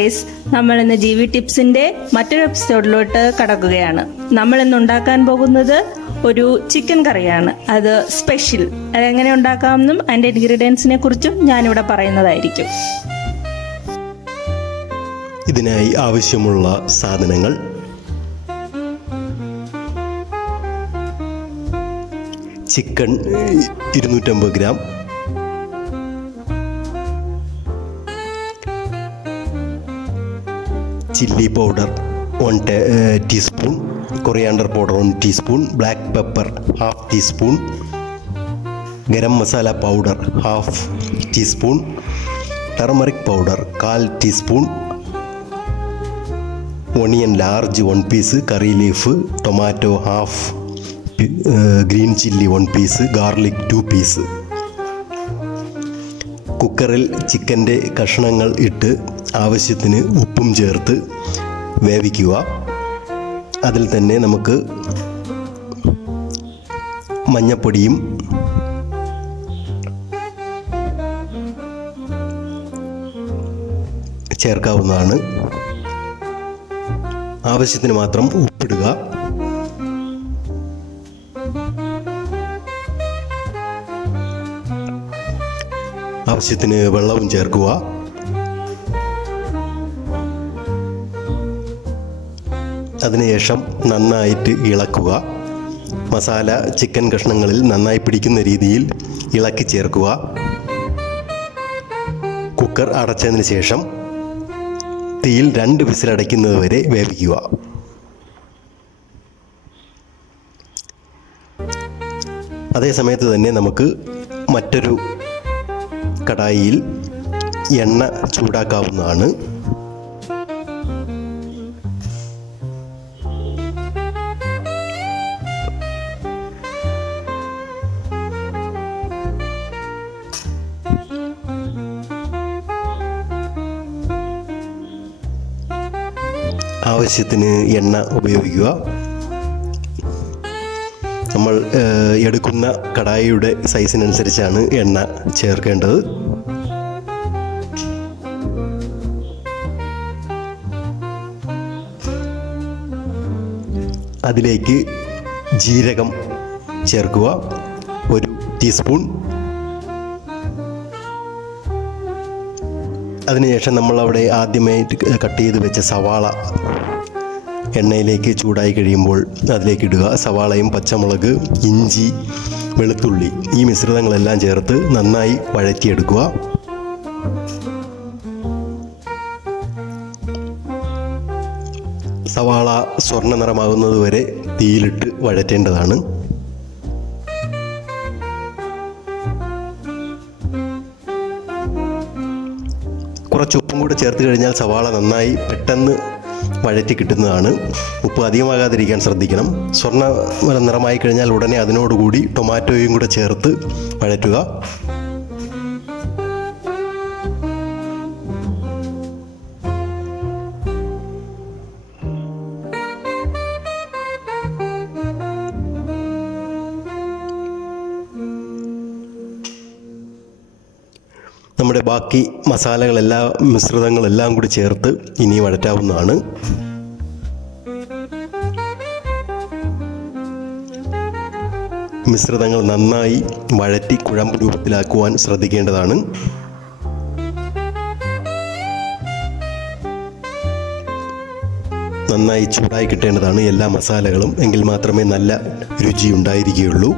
Guys, നമ്മൾ ഇന്ന് ജീവി ടിപ്സിന്റെ മറ്റൊരു എപ്പിസോഡിലോട്ട് കടക്കുകയാണ്. നമ്മൾ ഇന്ന് ഉണ്ടാക്കാൻ പോകുന്നത് ഒരു ചിക്കൻ കറിയാണ്. അത് സ്പെഷ്യൽ. അതെങ്ങനെ ഉണ്ടാക്കാമെന്നും അതിന്റെ ഇൻഗ്രീഡിയൻസിനെ കുറിച്ചും ഞാനിവിടെ പറയുന്നതായിരിക്കും. ഇതിനായി ആവശ്യമുള്ള സാധനങ്ങൾ: chicken 250 gram, chilli powder 1 teaspoon, coriander powder 1 teaspoon, black pepper 1/2 teaspoon, garam masala powder 1/2 teaspoon, turmeric powder 1/4 teaspoon, onion large 1 piece, curry leaf, tomato 1/2, green chilli 1 piece, garlic 2 piece. കുക്കറിൽ ചിക്കൻ്റെ കഷ്ണങ്ങൾ ഇട്ട് ആവശ്യത്തിന് ഉപ്പും ചേർത്ത് വേവിക്കുക. അതിൽ തന്നെ നമുക്ക് മഞ്ഞപ്പൊടിയും ചേർക്കാവുന്നതാണ്. ആവശ്യത്തിന് മാത്രം ഉപ്പിടുക. ആവശ്യത്തിന് വെള്ളവും ചേർക്കുക. അതിനുശേഷം നന്നായിട്ട് ഇളക്കുക. മസാല ചിക്കൻ കഷ്ണങ്ങളിൽ നന്നായി പിടിക്കുന്ന രീതിയിൽ ഇളക്കി ചേർക്കുക. കുക്കർ അടച്ചതിന് ശേഷം തീയിൽ 2 വിസിലടയ്ക്കുന്നത് വരെ വേവിക്കുക. അതേ സമയത്ത് തന്നെ നമുക്ക് മറ്റൊരു കടായിയിൽ എണ്ണ ചൂടാക്കാവുന്നതാണ്. ആവശ്യത്തിന് എണ്ണ ഉപയോഗിക്കുക. നമ്മൾ എടുക്കുന്ന കടായിയുടെ സൈസിനനുസരിച്ചാണ് എണ്ണ ചേർക്കേണ്ടത്. അതിലേക്ക് ജീരകം ചേർക്കുക, 1 ടീസ്പൂൺ. അതിനുശേഷം നമ്മളവിടെ ആദ്യമായിട്ട് കട്ട് ചെയ്ത് വെച്ച സവാള എണ്ണയിലേക്ക് ചൂടായി കഴിയുമ്പോൾ അതിലേക്ക് ഇടുക. സവാളയും പച്ചമുളക്, ഇഞ്ചി, വെളുത്തുള്ളി, ഈ മിശ്രിതങ്ങളെല്ലാം ചേർത്ത് നന്നായി വഴറ്റിയെടുക്കുക. സവാള സ്വർണ്ണ നിറമാകുന്നത് വരെ തീയിലിട്ട് വഴറ്റേണ്ടതാണ്. കുറച്ച് ഉപ്പും കൂടെ ചേർത്ത് കഴിഞ്ഞാൽ സവാള നന്നായി പെട്ടെന്ന് വഴറ്റി കിട്ടുന്നതാണ്. ഉപ്പ് അധികമാകാതിരിക്കാൻ ശ്രദ്ധിക്കണം. സ്വർണ്ണ നിറമായി കഴിഞ്ഞാൽ ഉടനെ അതിനോടുകൂടി ടൊമാറ്റോയും കൂടെ ചേർത്ത് വഴറ്റുക. നമ്മുടെ ബാക്കി മസാലകളെല്ലാം മിശ്രിതങ്ങളെല്ലാം കൂടി ചേർത്ത് ഇനി വഴറ്റാവുന്നതാണ്. മിശ്രിതങ്ങൾ നന്നായി വഴറ്റി കുഴമ്പ് രൂപത്തിലാക്കുവാൻ ശ്രദ്ധിക്കേണ്ടതാണ്. നന്നായി ചൂടായി കിട്ടേണ്ടതാണ് എല്ലാ മസാലകളും. എങ്കിൽ മാത്രമേ നല്ല രുചി ഉണ്ടായിരിക്കുകയുള്ളൂ.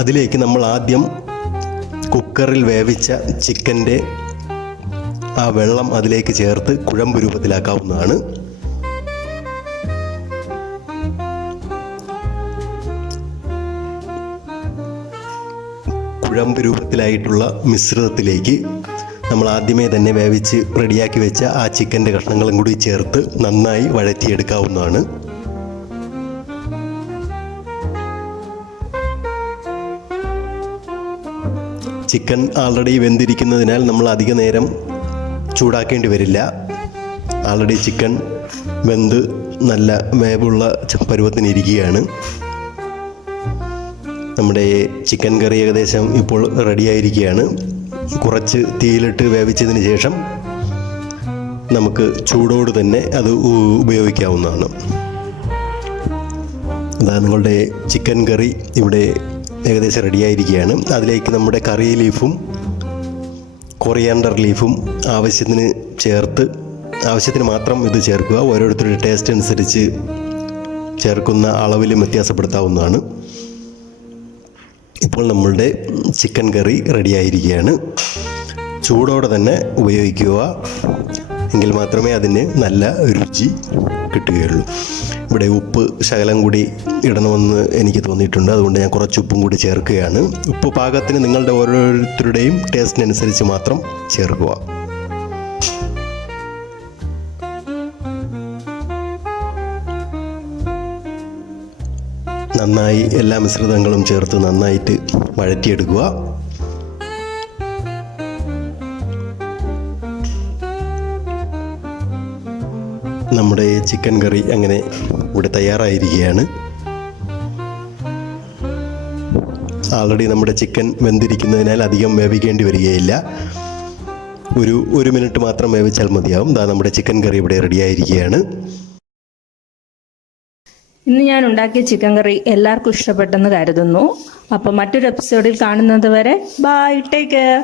അതിലേക്ക് നമ്മൾ ആദ്യം കുക്കറിൽ വേവിച്ച ചിക്കൻ്റെ ആ വെള്ളം അതിലേക്ക് ചേർത്ത് കുഴമ്പ് രൂപത്തിലാക്കാവുന്നതാണ്. കുഴമ്പ് രൂപത്തിലായിട്ടുള്ള മിശ്രിതത്തിലേക്ക് നമ്മൾ ആദ്യമേ തന്നെ വേവിച്ച് റെഡിയാക്കി വെച്ച ആ ചിക്കൻ്റെ കഷ്ണങ്ങളും കൂടി ചേർത്ത് നന്നായി വഴറ്റിയെടുക്കാവുന്നതാണ്. ചിക്കൻ ആൾറെഡി വെന്തിരിക്കുന്നതിനാൽ നമ്മൾ അധിക നേരം ചൂടാക്കേണ്ടി വരില്ല. ആൾറെഡി ചിക്കൻ വെന്ത് നല്ല വേവുള്ള പരുവത്തിന് ഇരിക്കുകയാണ്. നമ്മുടെ ചിക്കൻ കറി ഏകദേശം ഇപ്പോൾ റെഡിയായിരിക്കുകയാണ്. കുറച്ച് തീയിലിട്ട് വേവിച്ചതിന് ശേഷം നമുക്ക് ചൂടോട് തന്നെ അത് ഉപയോഗിക്കാവുന്നതാണ്. അതാ നിങ്ങളുടെ ചിക്കൻ കറി ഇവിടെ ഏകദേശം റെഡിയായിരിക്കുകയാണ്. അതിലേക്ക് നമ്മുടെ കറി ലീഫും കൊറിയാണ്ടർ ലീഫും ആവശ്യത്തിന് മാത്രം ഇത് ചേർക്കുക. ഓരോരുത്തരുടെ ടേസ്റ്റ് അനുസരിച്ച് ചേർക്കുന്ന അളവിലും വ്യത്യാസപ്പെടുത്താവുന്നതാണ്. ഇപ്പോൾ നമ്മളുടെ ചിക്കൻ കറി റെഡിയായിരിക്കുകയാണ്. ചൂടോടെ തന്നെ ഉപയോഗിക്കുക, എങ്കിൽ മാത്രമേ അതിന് നല്ല രുചി കിട്ടുകയുള്ളൂ. ഇവിടെ ഉപ്പ് ശകലം കൂടി ഇടണമെന്ന് എനിക്ക് തോന്നിയിട്ടുണ്ട്. അതുകൊണ്ട് ഞാൻ കുറച്ച് ഉപ്പും കൂടി ചേർക്കുകയാണ്. ഉപ്പ് പാകത്തിന് നിങ്ങളുടെ ഓരോരുത്തരുടെയും ടേസ്റ്റിനനുസരിച്ച് മാത്രം ചേർക്കുക. നന്നായി എല്ലാ മിശ്രിതങ്ങളും ചേർത്ത് നന്നായിട്ട് വഴറ്റിയെടുക്കുക. നമ്മുടെ ചിക്കൻ കറി അങ്ങനെ ഇവിടെ തയ്യാറായിരിക്കുകയാണ്. ആൾറെഡി നമ്മുടെ ചിക്കൻ വെന്തിരിക്കുന്നതിനാൽ അധികം വേവിക്കേണ്ടി വരികയില്ല. ഒരു മിനിറ്റ് മാത്രം വേവിച്ചാൽ മതിയാവും. നമ്മുടെ ചിക്കൻ കറി ഇവിടെ റെഡിയായിരിക്കുകയാണ്. ഇന്ന് ഞാൻ ഉണ്ടാക്കിയ ചിക്കൻ കറി എല്ലാവർക്കും ഇഷ്ടപ്പെട്ടെന്ന് കരുതുന്നു. അപ്പോൾ മറ്റൊരു എപ്പിസോഡിൽ കാണുന്നത് വരെ ബൈ, ടേക്ക് കെയർ.